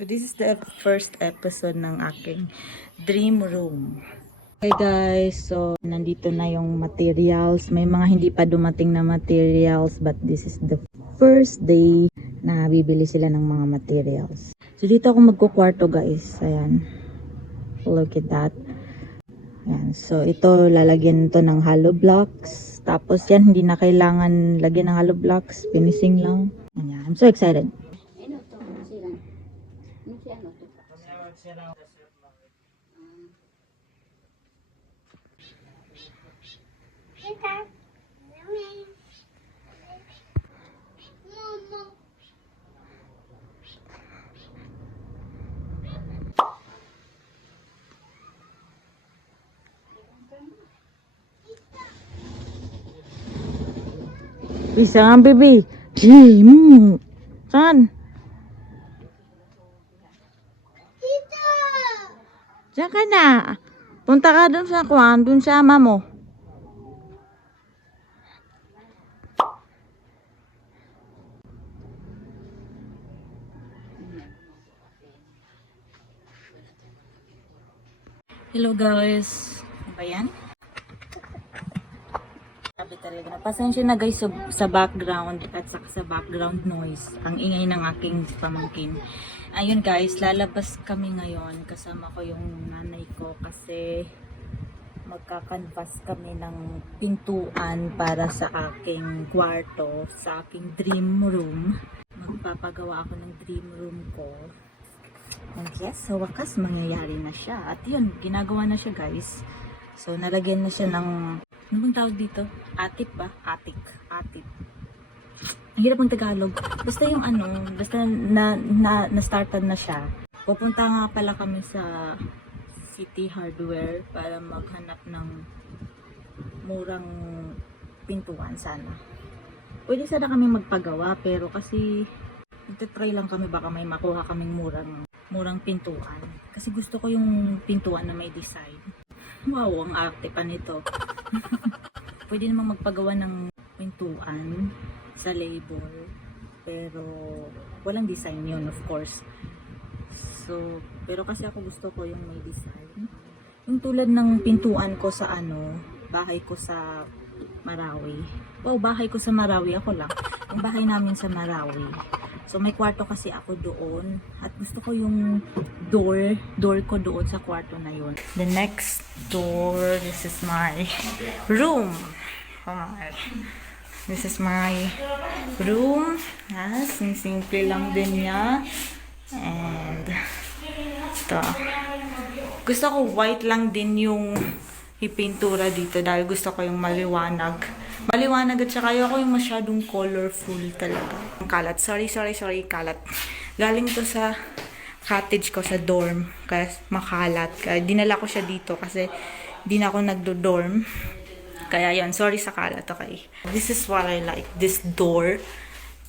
So this is the first episode ng aking dream room. Okay guys, so nandito na yung materials. May mga hindi pa dumating na materials, but this is the first day na bibili sila ng mga materials. So dito ako magkukwarto guys. Ayan. Look at that. Ayan. So ito lalagyan to ng hollow blocks. Tapos yan hindi na kailangan lagyan ng hollow blocks. Finishing lang. Ayan. I'm so excited. Bisa nga, baby. Saan? Diyan ka na. Punta ka dun sa kwan, dun sa ama mo. Hello guys. Ano ba yan? Sabi talaga na. Pasensya na guys sa background at sa background noise. Ang ingay ng aking pamangkin. Ayun guys, lalabas kami ngayon. Kasama ko yung nanay ko kasi magkakanvas kami ng pintuan para sa aking kwarto, sa aking dream room. Magpapagawa ako ng dream room ko. And yes, sa wakas mangyayari na siya. At yun, ginagawa na siya guys. So nalagyan na siya ng, ano bang tawag dito? Atip ba? Atik. Ang hirap ng Tagalog. Basta yung ano, basta na-startan na siya. Pupunta nga pala kami sa City Hardware para maghanap ng murang pintuan sana. Pwede sana kami magpagawa pero kasi nagtatry lang kami baka may makuha kaming murang pintuan. Kasi gusto ko yung pintuan na may design. Wow, ang arte pa nito. Pwede namang magpagawa ng pintuan sa label. Pero walang design yun, of course. So, pero kasi ako gusto ko yung may design. Yung tulad ng pintuan ko sa bahay ko sa Marawi. Wow, bahay ko sa Marawi. Ako lang. Ang bahay namin sa Marawi. So may kwarto kasi ako doon at gusto ko yung door ko doon sa kwarto na yun. The next door, this is my room. This is my room. Yes, simple lang din niya. And ito. Gusto ko white lang din yung ipintura dito dahil gusto ko yung maliwanag at saka ayoko yung masyadong colorful talaga. Kalat. Sorry, kalat. Galing to sa cottage ko sa dorm. Kaya makalat. Kaya dinala ko siya dito kasi di na ako nagdo-dorm. Kaya yun, sorry sa kalat, okay. This is what I like. This door.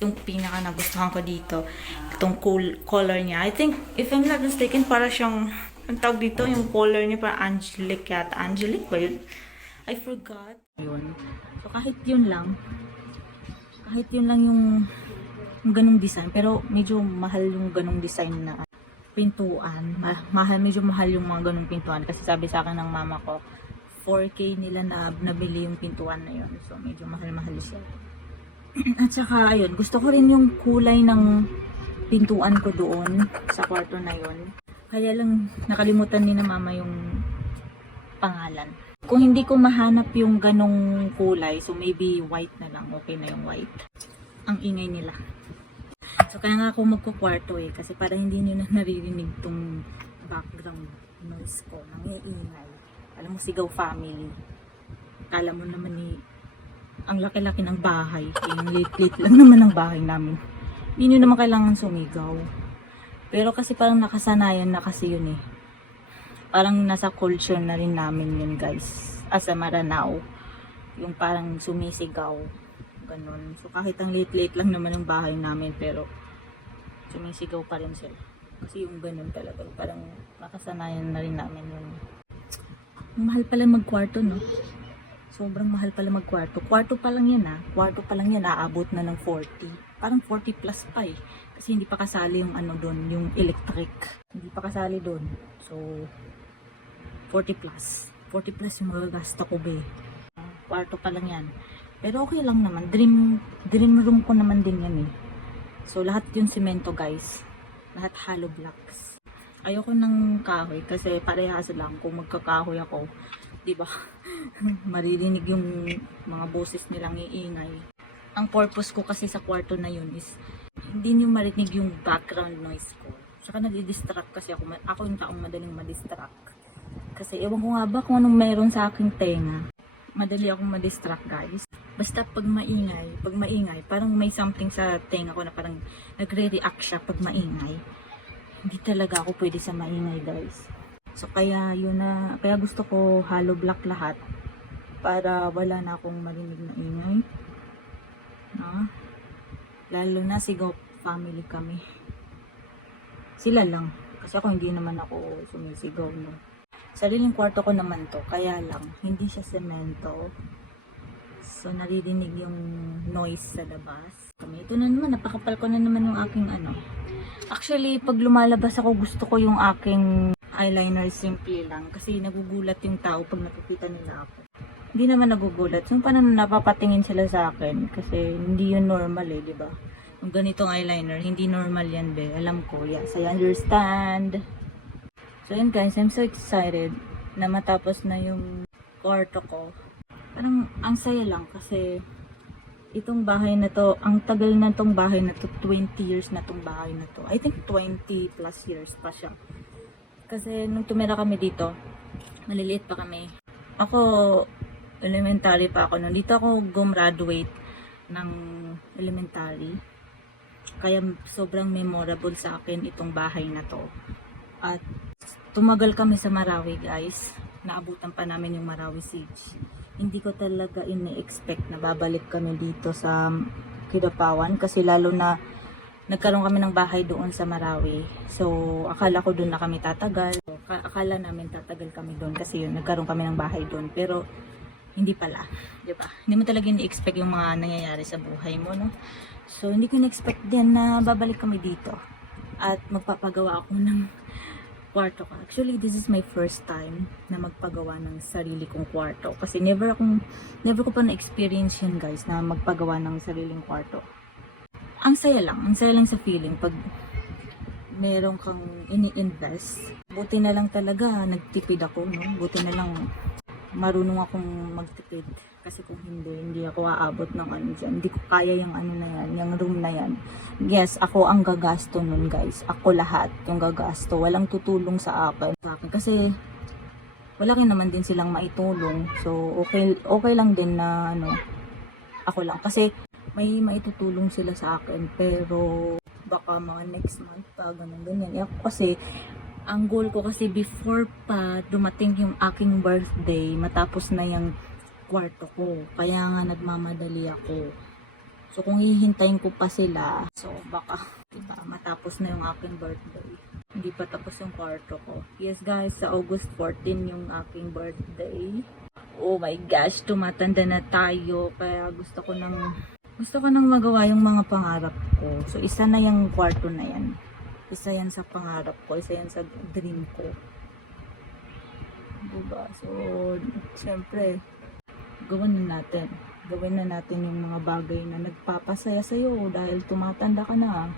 Yung pinaka nagustuhan ko dito. Itong color niya. I think, if I'm not mistaken, para siyang, ang tawag dito, yung color niya para angelic yata. Angelic ba yun? I forgot. Yun. So kahit yun lang yung ganung design, pero medyo mahal yung ganung design na pintuan. Medyo mahal yung mga ganung pintuan kasi sabi sa akin ng mama ko 4K nila na nabili yung pintuan na yun. So medyo mahal siya. At saka ayun, gusto ko rin yung kulay ng pintuan ko doon sa kwarto na yun. Kaya lang nakalimutan ni na mama yung pangalan. Kung hindi ko mahanap yung ganong kulay, so maybe white na lang. Okay na yung white. Ang ingay nila. So kaya nga ako magkukwarto kasi para hindi nyo na naririnig tong background noise ko. Nangiingay. Alam mo, sigaw family. Kala mo naman ang laki-laki ng bahay. Yung lit-lit lang naman ng bahay namin. Hindi nyo naman kailangan sumigaw. Pero kasi parang nakasanayan na kasi yun Parang nasa culture na rin namin yun guys. As a Maranao. Yung parang sumisigaw. Ganun. So kahit ang late-late lang naman ng bahay namin pero sumisigaw pa rin sila. Kasi yung ganun talaga. Parang nakasanayan na rin namin yun. Mahal pala magkwarto, no? Sobrang mahal pala magkwarto. Kwarto pa lang yan Kwarto pa lang yan. Aabot na ng 40. Parang 40 plus pa Kasi hindi pa kasali yung ano doon, yung electric. Hindi pa kasali doon. So, 40 plus. 40 plus yung magagasta ko, be. Kwarto pa lang yan. Pero okay lang naman. Dream room ko naman din yan eh. So, lahat yung semento, guys. Lahat hollow blocks. Ayoko ng kahoy kasi parehas lang kung magkakahoy ako. Diba? Maririnig yung mga boses nilang iingay. Ang purpose ko kasi sa kwarto na yun is hindi niyo marinig yung background noise ko. Saka nadidistract kasi ako. Ako yung taong madaling madistract. Kasi ewan ko nga ba kung anong meron sa aking tenga. Madali akong madistract, guys. Basta pag maingay, parang may something sa tenga ko na parang nagre-react siya pag maingay. Hindi talaga ako pwede sa maingay, guys. So kaya yun na, kaya gusto ko hollow block lahat para wala na akong marinig na ingay. No? Lalo na sigaw family kami. Sila lang. Kasi ako hindi naman ako sumisigaw, no. Sariling kwarto ko naman to, kaya lang hindi siya semento. So naririnig yung noise sa labas. Ito na naman, napakapal ko na naman yung aking ano. Actually, pag lumalabas ako, gusto ko yung aking eyeliner simple lang kasi nagugulat yung tao pag nakikita nila ako. Hindi naman nagugulat. Yung parang napapatingin sila sa akin kasi hindi yun normal eh, di ba? Yung ganitong eyeliner, hindi normal yan, be. Alam ko, yes, I understand. So yun guys, I'm so excited na matapos na yung kwarto ko. Parang ang saya lang kasi itong bahay na to, ang tagal na tong bahay na to, 20 years na tong bahay na to. I think 20 plus years pa siya. Kasi nung tumira kami dito, maliliit pa kami. Ako, elementary pa ako. Nandito ako gumraduate ng elementary. Kaya sobrang memorable sa akin itong bahay na to. At tumagal kami sa Marawi, guys. Naabutan pa namin yung Marawi Siege. Hindi ko talaga ini-expect na babalik kami dito sa Kidapawan. Kasi lalo na nagkaroon kami ng bahay doon sa Marawi. So, akala ko doon na kami tatagal. Akala namin tatagal kami doon kasi yun, nagkaroon kami ng bahay doon. Pero, hindi pala. Diba? Hindi mo talaga ni-expect yung mga nangyayari sa buhay mo, no? So, hindi ko na-expect din na babalik kami dito. At magpapagawa ako ng kwarto ko. Actually, this is my first time na magpagawa ng sarili kong kwarto. Kasi never ko pa na-experience yun, guys, na magpagawa ng sariling kwarto. Ang saya lang sa feeling pag meron kang ini-invest. Buti na lang talaga nagtipid ako, no? Buti na lang marunong akong magtipid. Kasi kung hindi ako aabot ng ano dyan. Hindi ko kaya yung ano na yan, yung room na yan. Yes, ako ang gagasto nun, guys. Ako lahat yung gagasto. Walang tutulong sa akin. Kasi wala rin naman din silang maitulong. So, okay lang din na ano, ako lang. Kasi may maitutulong sila sa akin. Pero baka mga next month pa, ganyan. Ako kasi, ang goal ko kasi before pa dumating yung aking birthday, matapos na yung kwarto ko. Kaya nga nagmamadali ako. So kung hihintayin ko pa sila, so baka diba, matapos na yung aking birthday. Hindi pa tapos yung kwarto ko. Yes guys, sa August 14 yung aking birthday. Oh my gosh, tumatanda na tayo. Kaya gusto ko nang magawa yung mga pangarap ko. So isa na yung kwarto na yan. Isa yan sa pangarap ko, isa yan sa dream ko. Diba? So, syempre, gawin na natin yung mga bagay na nagpapasaya sa'yo dahil tumatanda ka na.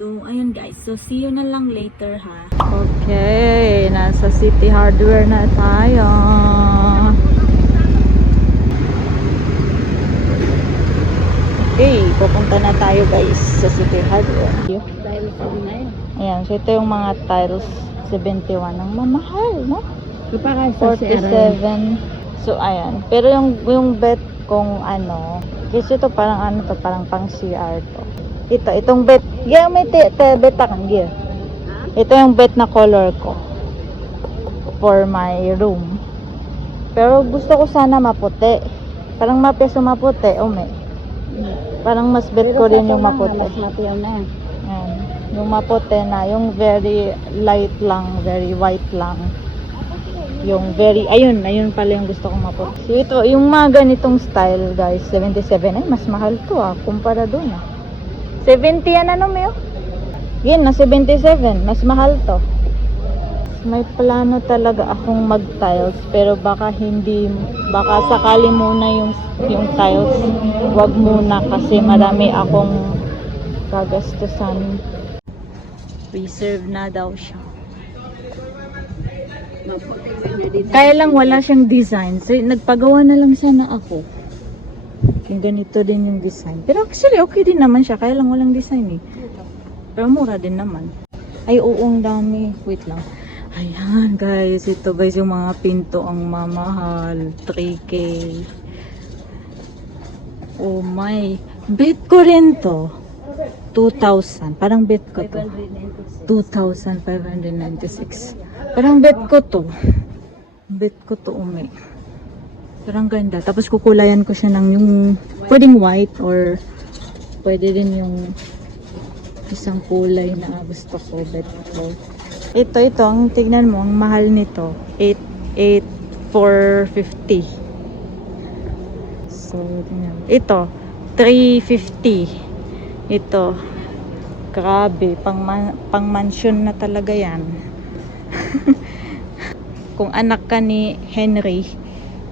So, ayun guys. So, see you na lang later ha. Okay, nasa City Hardware na tayo. Okay, pupunta na tayo guys sa City Hardware. Ayan, so ito yung mga tiles 71. Ang mamahal, no? 47. So, ayan. Pero yung bet kung ano, kasi ito parang pang CR to. Itong bet. Yeah, may bet akong gear. Ito yung bet na color ko for my room. Pero gusto ko sana maputi. Parang mapeso maputi. Parang mas bet ko rin yung maputi. Ayan. Yung maputi na, yung very light lang, very white lang. Yung very, ayun pala yung gusto kong maputi. So ito, yung mga ganitong style guys, 77, ay mas mahal to kumpara dun 70 yan ano, Meo? Yan, na 77. Mas mahal to. May plano talaga akong mag-tiles pero baka hindi, baka sakali muna yung tiles. Wag muna kasi marami akong gagastusan. Reserve na daw siya. Kaya lang wala siyang design. So, nagpagawa na lang sana ako. Yung ganito din yung design. Pero actually okay din naman siya. Kaya lang walang design eh. Pero mura din naman. Ay, oo, ang dami. Wait lang. Ayan, guys. Ito, guys, yung mga pinto ang mamahal. 3K. Oh my. Bet ko rin to. 2,000. Parang bet ko to. 2,596. Parang bet ko to. Bet ko to, umi. Parang ganda. Tapos kukulayan ko siya ng yung pwedeng white or pwede din yung isang kulay na gusto ko. Bet ko. Ito, ang tignan mo, ang mahal nito. 450. So, tingnan mo. Ito, 350. Ito, grabe, pang mansion na talaga yan. Kung anak ka ni Henry,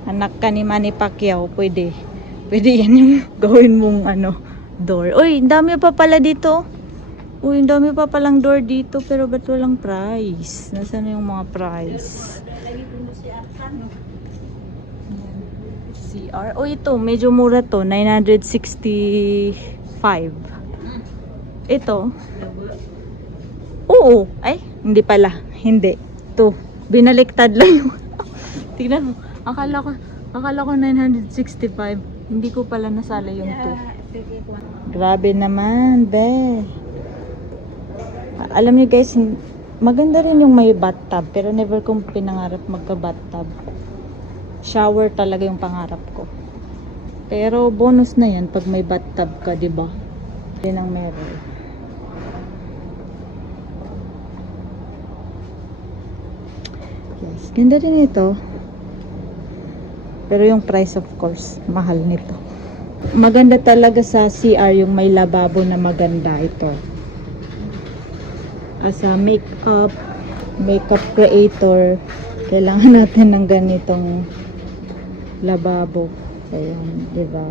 anak ka ni Manny Pacquiao, pwede yan yung gawin mong door. Uy, dami pa pala dito. Uy, ang dami pa palang door dito, pero ba't walang price? Nasaan na yung mga price? CR. Oh, ito, medyo mura to. 965. Ito. Oo. Ay, hindi pala. Hindi. Ito. Binaliktad lang yung... Tignan mo. Akala ko 965. Hindi ko pala nasala yung 2. Grabe naman, be. Alam niyo guys, maganda rin yung may bathtub, pero never kong pinangarap magka-bathtub. Shower talaga yung pangarap ko. Pero bonus na yan pag may bathtub ka, 'di ba? Yan ang meron. Yes, ganda rin ito. Pero yung price of course, mahal nito. Maganda talaga sa CR yung may lababo na maganda ito. As a makeup creator, kailangan natin ng ganitong lababo. Ayan, diba?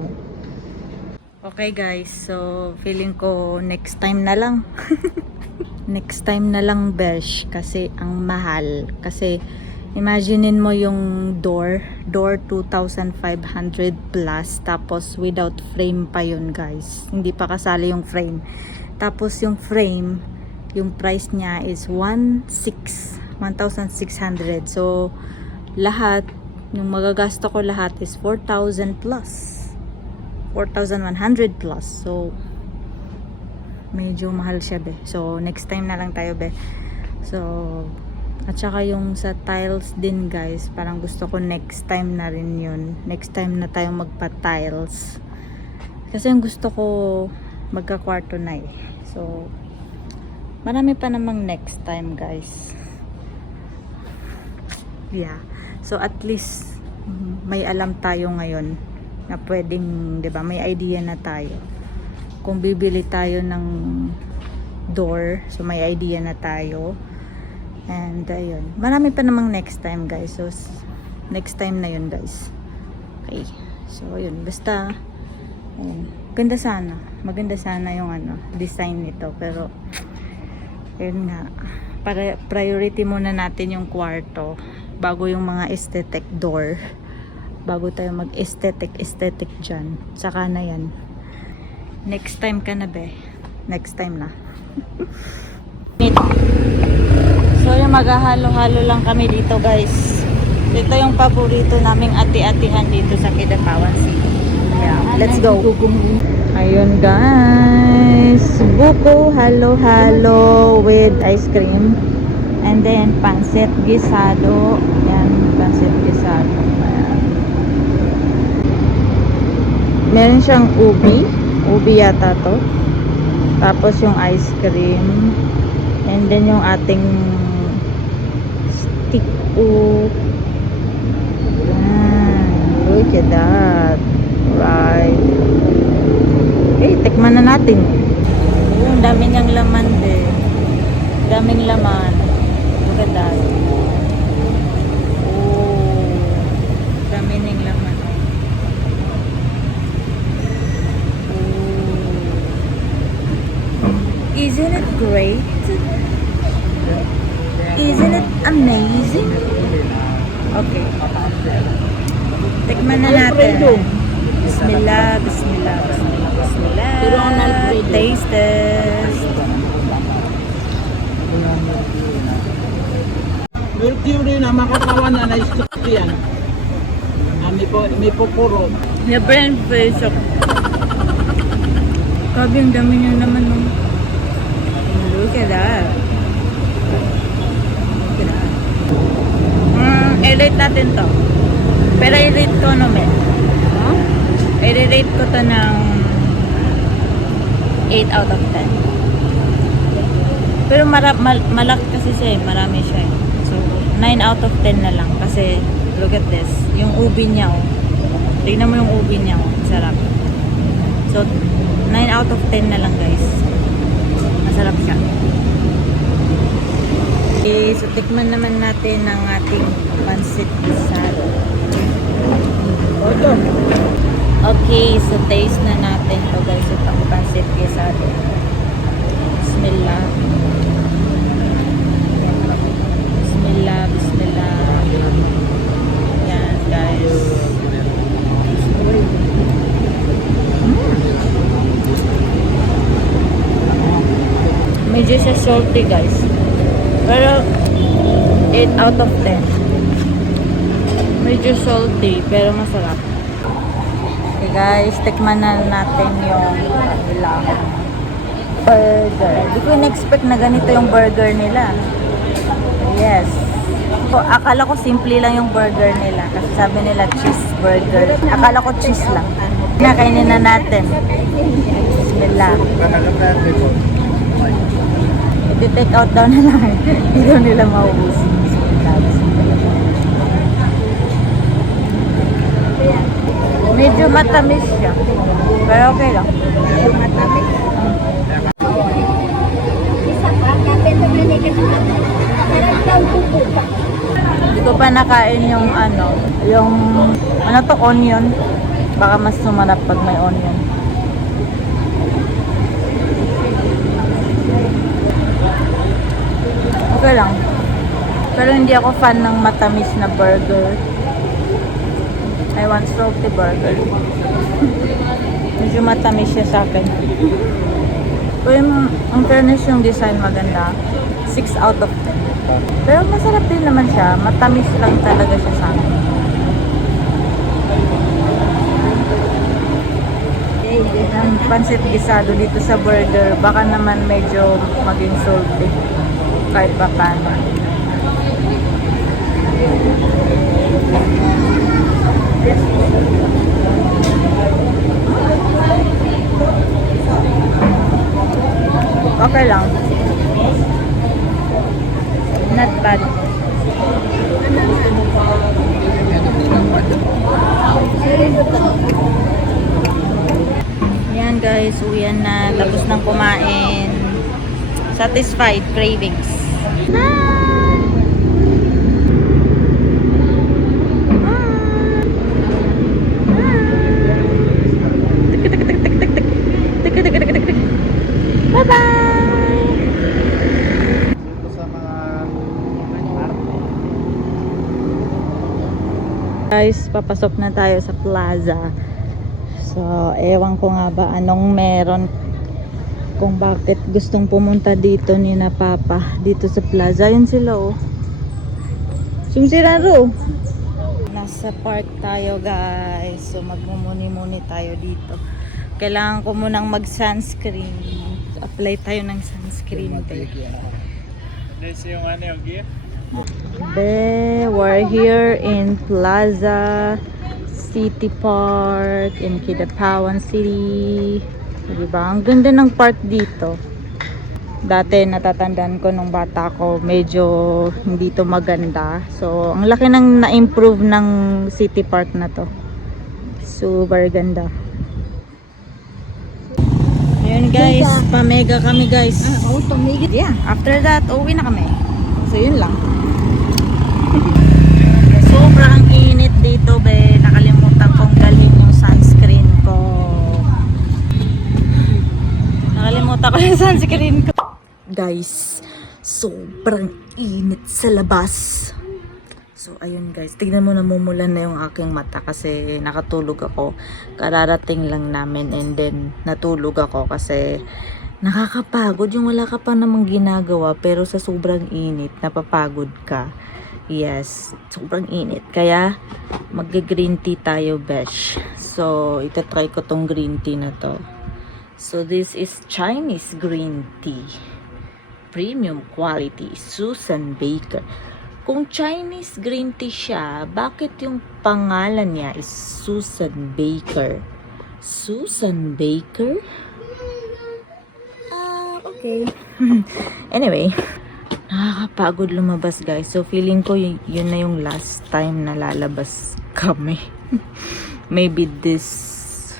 Okay guys, so feeling ko next time na lang. Next time na lang, besh, kasi ang mahal. Kasi imaginein mo yung door 2,500 plus, tapos without frame pa yun guys. Hindi pa kasali yung frame. Tapos yung frame, yung price niya is 1,600. So, lahat, yung magagasto ko lahat is 4,000 plus. 4,100 plus. So, medyo mahal siya, be. So, next time na lang tayo, be. So, at saka yung sa tiles din, guys, parang gusto ko next time na rin yun. Next time na tayo magpa-tiles. Kasi yung gusto ko magka-kwarto na eh. So, marami pa namang next time, guys. Yeah. So at least may alam tayo ngayon na pwedeng, 'di ba? May idea na tayo. Kung bibili tayo ng door, so may idea na tayo. And ayun. Marami pa namang next time, guys. So next time na 'yun, guys. Okay. So ayun, basta ganda sana. Maganda sana yung design nito, pero yun nga, para priority muna natin yung kwarto bago yung mga aesthetic door, bago tayo mag aesthetic dyan, saka na yan. Next time ka na, be. Next time na. So yung maghahalo-halo lang kami dito, guys. Ito yung paborito naming ati-atihan dito sa Kidapawan City. Yeah, let's go. Ayun, guys, buko halo-halo with ice cream, and then pancit gisado. Yan, pancit gisado. Ayan. Meron siyang ubi yata to, tapos yung ice cream, and then yung ating stick look at that. Right. Okay, tikman na natin. Ang dami niyang laman, eh. Daming laman. Look at that. Oh, dami ng laman. Oh. Isn't it great? Isn't it amazing? Okay. Tikman na natin. Bismillah, bismillah, bismillah, bismillah. Taste test. Mercury na makatawan na na-stick yan. May pupuro. The brand face of... Grabe, ang dami niya naman. No? Look at that. Look at that. I-rate natin to. Pero i-rate ko no, men. Huh? I-rate ko to ng 8 out of 10. Pero malaki kasi siya eh. Marami siya eh. So, 9 out of 10 na lang. Kasi, look at this. Yung ubi niya oh. Tingnan mo yung ubi niya oh. Sarap. So, 9 out of 10 na lang guys. Masarap siya. Okay, so tikman naman natin ang ating pancit bisado. Okay, so taste na natin to guys. Itong pancit bisado. Bismillah. Bismillah, bismillah. Yan guys. Medyo siya salty guys. Pero 8 out of 10. Medyo salty pero masarap. Okay guys, tikman na natin yung kanilang burger. Hindi ko in-expect na ganito yung burger nila. Yes. So, akala ko simple lang yung burger nila. Kasi sabi nila cheeseburger. Akala ko cheese lang. Nakainin na natin. Bismillah. Iti-take out daw na lang. Hindi daw nila maubos. Medyo matamis siya. Pero okay lang. Medyo matamis. Hindi ko pa nakain yung ano to, onion. Baka mas sumanap pag may onion. Okay lang. Pero hindi ako fan ng matamis na burger. I want salty burger. Medyo matamis siya sa akin. Pero ang fairness yung design maganda. 6 out of 10. Pero masarap din naman siya. Matamis lang talaga siya sa akin. Ang pancit gisado dito sa burger, baka naman medyo maging salty. Kahit pa paano. Okay lang. Not bad. Yan guys, uwian na. Tapos nang kumain. Satisfied cravings. Bye-bye! Guys, papasok na tayo sa plaza. So, ewan ko nga ba anong meron kung bakit gustong pumunta dito ni na Papa dito sa plaza. Yun sila oh. Sumsiraro. Nasa park tayo guys. So, magmumuni-muni tayo dito. Kailangan ko munang mag-sunscreen. Apply tayo ng sunscreen. This yung ano yung gift? We're here in Plaza City Park in Kidapawan City. Diba? Ang ganda ng park dito. Dati natatandaan ko nung bata ko medyo hindi to maganda. So, ang laki ng na-improve ng city park na to. Super ganda. Ayun guys, pamega kami guys. Oo, tumigil. Yeah, after that, uwi na kami. So yun lang. Sobrang init dito be. Nakalimutan kong dalhin yung sunscreen ko. Nakalimutan ko yung sunscreen ko. Guys, sobrang init sa labas. So ayun guys, tignan mo, namumulan na yung aking mata kasi nakatulog ako. Kararating lang namin and then natulog ako kasi nakakapagod yung wala ka pa namang ginagawa pero sa sobrang init napapagod ka. Yes, sobrang init. Kaya mag-green tea tayo, besh. So itatry ko tong green tea na to. So this is Chinese green tea. Premium quality, Susan Baker. Kung Chinese green tea siya, bakit yung pangalan niya is Susan Baker? Susan Baker? Okay. Anyway, nakakapagod lumabas guys. So feeling ko yun na yung last time na lalabas kami. Maybe this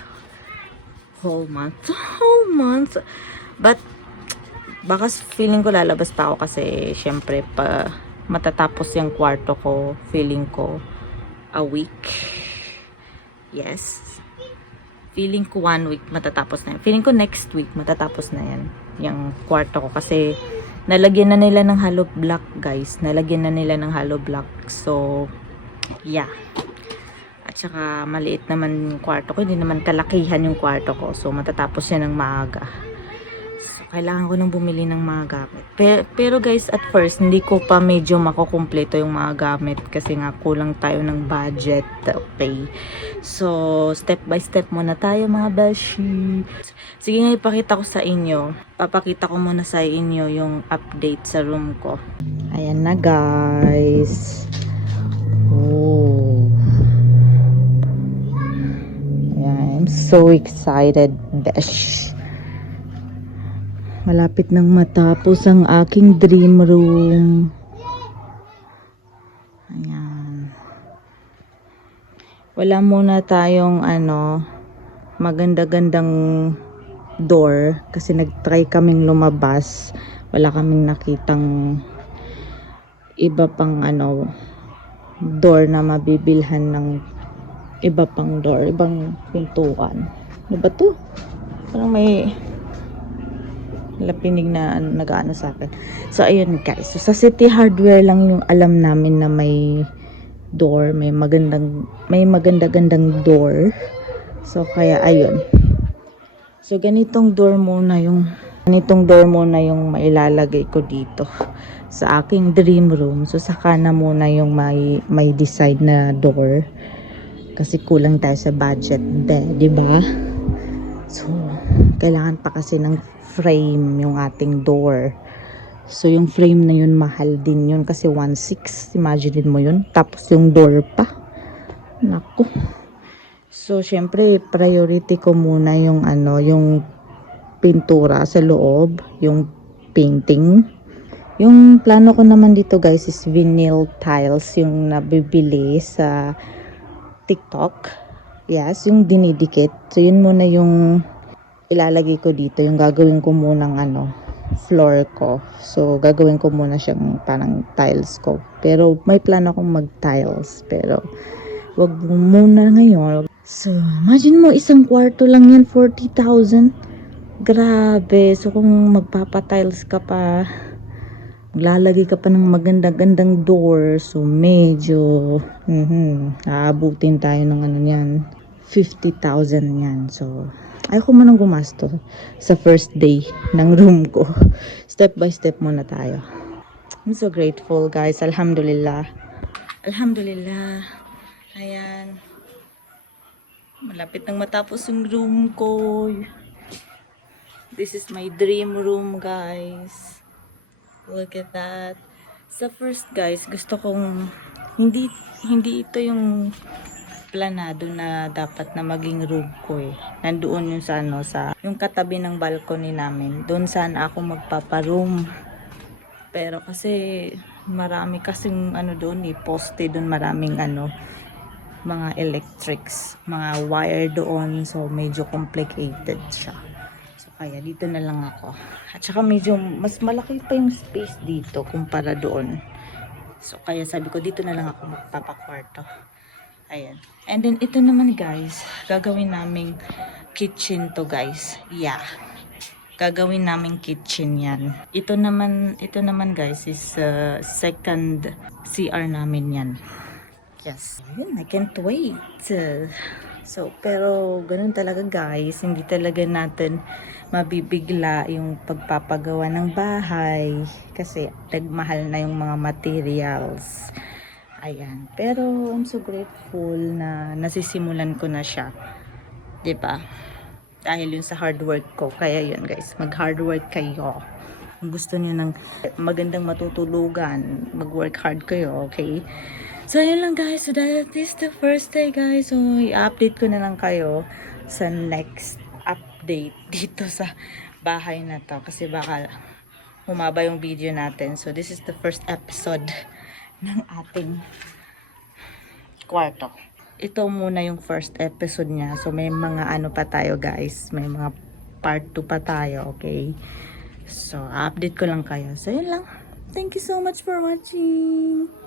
whole month. But baka feeling ko lalabas pa ako kasi syempre pa matatapos yung kwarto ko, feeling ko a week. Yes. Feeling ko 1 week matatapos na yan. Feeling ko next week matatapos na yan. Yung kwarto ko kasi nalagyan na nila ng hollow block guys. Nalagyan na nila ng hollow block. So, yeah. At saka maliit naman yung kwarto ko. Hindi naman kalakihan yung kwarto ko. So, matatapos yan ng maaga. Kailangan ko nang bumili ng mga gamit. Pero guys, at first, hindi ko pa medyo makukumpleto yung mga gamit kasi nga kulang tayo ng budget. Okay. So, step by step muna tayo mga beshi. Sige nga, ipakita ko sa inyo. Papakita ko muna sa inyo yung update sa room ko. Ayan na guys. Oh. Ayan, I'm so excited, besh. Malapit nang matapos ang aking dream room. Ayan. Wala muna tayong maganda-gandang door kasi nag-try kaming lumabas. Wala kaming nakitang iba pang door na mabibilhan ng iba pang door, ibang pintuan. Ano ba to? Parang may lapinig na nag-ano sa akin. So ayun guys, so sa City Hardware lang yung alam namin na may door, may maganda-gandang door. So kaya ayun. So ganitong door muna yung mailalagay ko dito sa aking dream room. So saka na muna yung may design na door kasi kulang tayo sa budget, di ba? So kailangan pa kasi ng frame yung ating door. So yung frame na yun mahal din yun kasi 1.6, imagine mo yun, tapos yung door pa, naku. So syempre priority ko muna yung yung pintura sa loob, yung painting. Yung plano ko naman dito guys is vinyl tiles, yung nabibili sa TikTok. Yes, yung dinidikit. So yun muna yung ilalagay ko dito, yung gagawin ko munang floor ko. So gagawin ko muna siyang parang tiles ko. Pero may plano akong mag-tiles, pero wag muna ngayon. So imagine mo, isang kwarto lang yan, 40,000. Grabe. So kung magpapa-tiles ka pa, maglalagay ka pa ng maganda-gandang door, so medyo aabutin tayo ng niyan, 50,000 yan. So ayoko mo nang gumasto sa first day ng room ko. Step by step muna tayo. I'm so grateful guys. Alhamdulillah. Alhamdulillah. Ayan. Malapit nang matapos yung room ko. This is my dream room guys. Look at that. Sa first guys, gusto kong hindi ito yung planado na dapat na maging room ko eh. Nandoon yung sa yung katabi ng balcony namin. Doon sana ako magpapa-room. Pero kasi marami kasing doon eh, poste doon, maraming mga electrics, mga wire doon, so medyo complicated siya. So kaya dito na lang ako. At saka medyo mas malaki pa yung space dito kumpara doon. So kaya sabi ko dito na lang ako magpapakwarto. Ayan. And then ito naman guys, gagawin naming kitchen to guys. Yeah. Gagawin naming kitchen yan. Ito naman guys is second CR namin yan. Yes. Ayun, I can't wait. So, pero ganun talaga guys, hindi talaga natin mabibigla yung pagpapagawa ng bahay kasi nagmahal na yung mga materials. Ayan. Pero I'm so grateful na nasisimulan ko na siya. 'Di ba? Dahil yun sa hard work ko. Kaya yun guys, mag hard work kayo. Kung gusto niyo ng magandang matutulugan, mag-work hard kayo, okay? So, yun lang guys. So, that is the first day guys. So, i-update ko na lang kayo sa next update dito sa bahay na to. Kasi baka humaba yung video natin. So, this is the first episode ng ating kwarto. Ito muna yung first episode niya. So, may mga ano pa tayo guys. May mga part 2 pa tayo, okay? So, update ko lang kayo. So, yun lang. Thank you so much for watching.